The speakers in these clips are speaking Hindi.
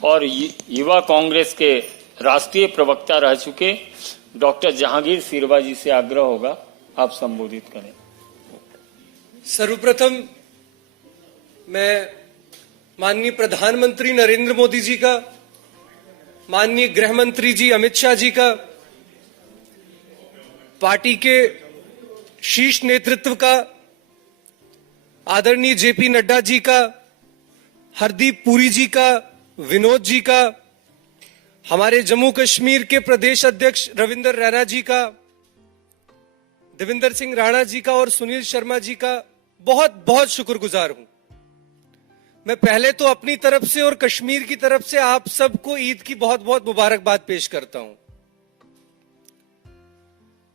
और युवा कांग्रेस के राष्ट्रीय प्रवक्ता रह चुके डॉक्टर जहांगीर सिरवा जी से आग्रह होगा आप संबोधित करें। सर्वप्रथम मैं माननीय प्रधानमंत्री नरेंद्र मोदी जी का, माननीय गृह मंत्री जी अमित शाह जी का, पार्टी के शीर्ष नेतृत्व का, आदरणीय जेपी नड्डा जी का, हरदीप पुरी जी का, विनोद जी का, हमारे जम्मू कश्मीर के प्रदेश अध्यक्ष रविंदर रैना जी का, देवेंद्र सिंह राणा जी का और सुनील शर्मा जी का बहुत बहुत शुक्रगुजार हूं। मैं पहले तो अपनी तरफ से और कश्मीर की तरफ से आप सबको ईद की बहुत बहुत मुबारकबाद पेश करता हूं।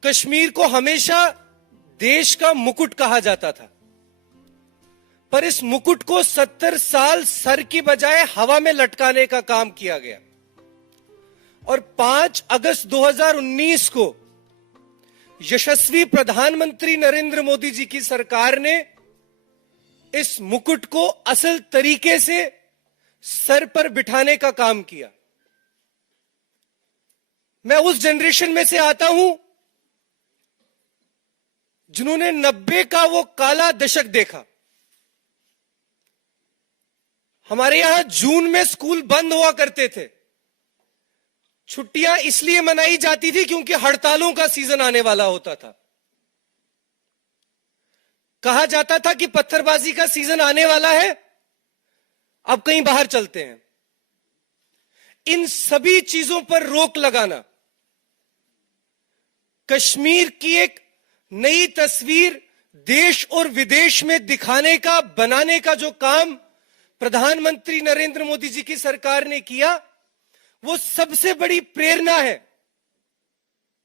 कश्मीर को हमेशा देश का मुकुट कहा जाता था, पर इस मुकुट को 70 साल सर की बजाय हवा में लटकाने का काम किया गया और 5 अगस्त 2019 को यशस्वी प्रधानमंत्री नरेंद्र मोदी जी की सरकार ने इस मुकुट को असल तरीके से सर पर बिठाने का काम किया। मैं उस जनरेशन में से आता हूं जिन्होंने 90 का वो काला दशक देखा। हमारे यहां जून में स्कूल बंद हुआ करते थे। छुट्टियां इसलिए मनाई जाती थी क्योंकि हड़तालों का सीजन आने वाला होता था। कहा जाता था कि पत्थरबाजी का सीजन आने वाला है, अब कहीं बाहर चलते हैं। इन सभी चीजों पर रोक लगाना, कश्मीर की एक नई तस्वीर देश और विदेश में दिखाने का, बनाने का जो काम प्रधानमंत्री नरेंद्र मोदी जी की सरकार ने किया, वो सबसे बड़ी प्रेरणा है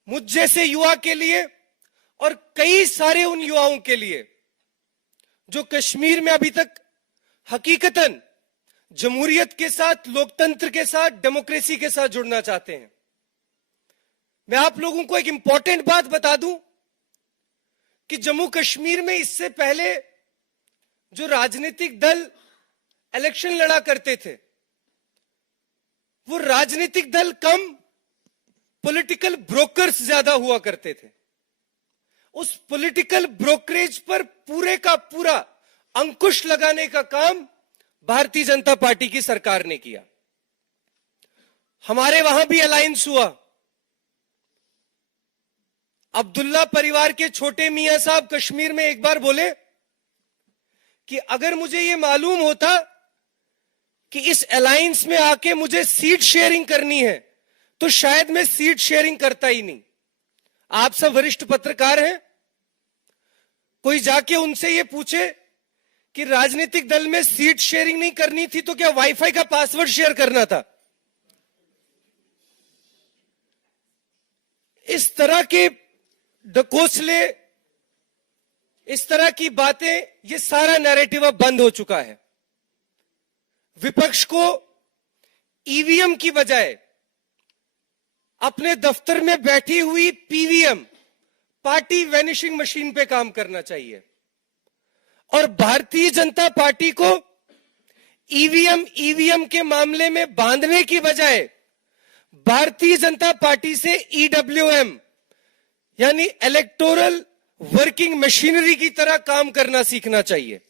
मुझ जैसे युवा के लिए और कई सारे उन युवाओं के लिए जो कश्मीर में अभी तक हकीकतन जमहूरियत के साथ, लोकतंत्र के साथ, डेमोक्रेसी के साथ जुड़ना चाहते हैं। मैं आप लोगों को एक इंपॉर्टेंट बात बता दूं कि जम्मू कश्मीर में इससे पहले जो राजनीतिक दल इलेक्शन लड़ा करते थे, वो राजनीतिक दल कम, पॉलिटिकल ब्रोकर्स ज्यादा हुआ करते थे। उस पॉलिटिकल ब्रोकरेज पर पूरे का पूरा अंकुश लगाने का काम भारतीय जनता पार्टी की सरकार ने किया। हमारे वहां भी अलायंस हुआ। अब्दुल्ला परिवार के छोटे मियां साहब कश्मीर में एक बार बोले कि अगर मुझे यह मालूम होता कि इस अलायंस में आके मुझे सीट शेयरिंग करनी है तो शायद मैं सीट शेयरिंग करता ही नहीं। आप सब वरिष्ठ पत्रकार हैं, कोई जाके उनसे ये पूछे कि राजनीतिक दल में सीट शेयरिंग नहीं करनी थी तो क्या वाईफाई का पासवर्ड शेयर करना था? इस तरह के ढकोसले, इस तरह की बातें, ये सारा नैरेटिव अब बंद हो चुका है। विपक्ष को ईवीएम की बजाय अपने दफ्तर में बैठी हुई पीवीएम, पार्टी वैनिशिंग मशीन पे काम करना चाहिए और भारतीय जनता पार्टी को ईवीएम के मामले में बांधने की बजाय भारतीय जनता पार्टी से ईडब्ल्यूएम यानी इलेक्टोरल वर्किंग मशीनरी की तरह काम करना सीखना चाहिए।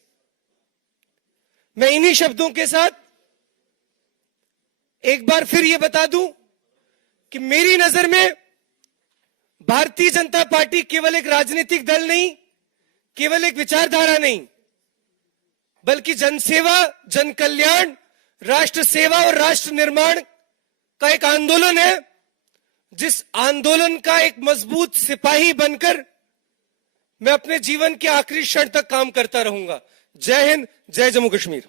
मैं इन्हीं शब्दों के साथ एक बार फिर यह बता दूं कि मेरी नजर में भारतीय जनता पार्टी केवल एक राजनीतिक दल नहीं, केवल एक विचारधारा नहीं, बल्कि जनसेवा, जन कल्याण, राष्ट्र सेवा और राष्ट्र निर्माण का एक आंदोलन है, जिस आंदोलन का एक मजबूत सिपाही बनकर मैं अपने जीवन के आखिरी क्षण तक काम करता रहूंगा। जय हिंद, जय जम्मू कश्मीर।